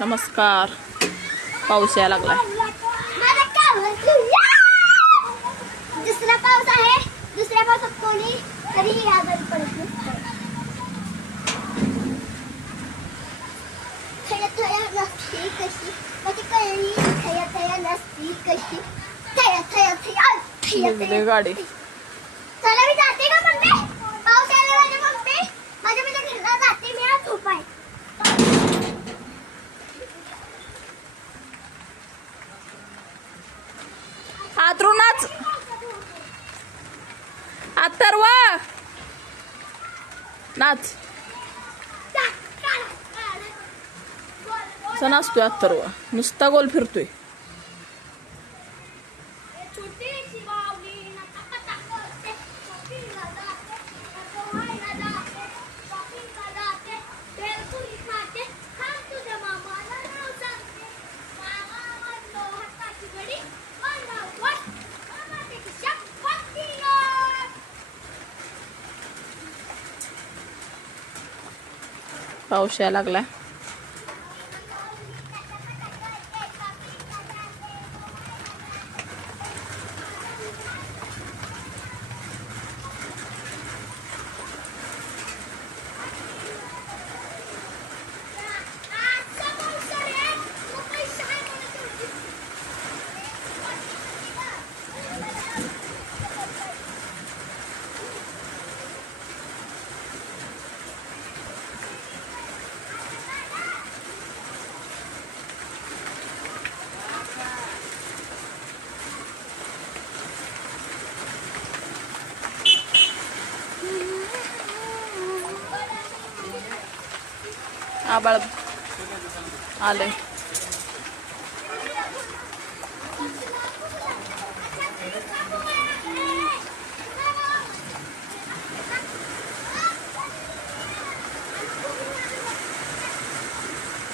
नमस्कार. पाऊस यायला लागलाय. दुसरा पाऊस आहे. दुसऱ्या पावसात कोणी तरीही आजारी पडत नाही. थया थया नसती कशी माझी कळली. थया थया नसती कशी. थया थया थया थया निघले गाडी. चला मी जाते का मम्मी. पाऊस यायला लागला मम्मी. माझ्या घरला जाते मी. आज झोप आहे. आतरूनच अथर्व नाच. असा नाचतोय अथर्व. नुसता गोल फिरतोय. पाऊस यायला लागलाय. आबाळ आलंय.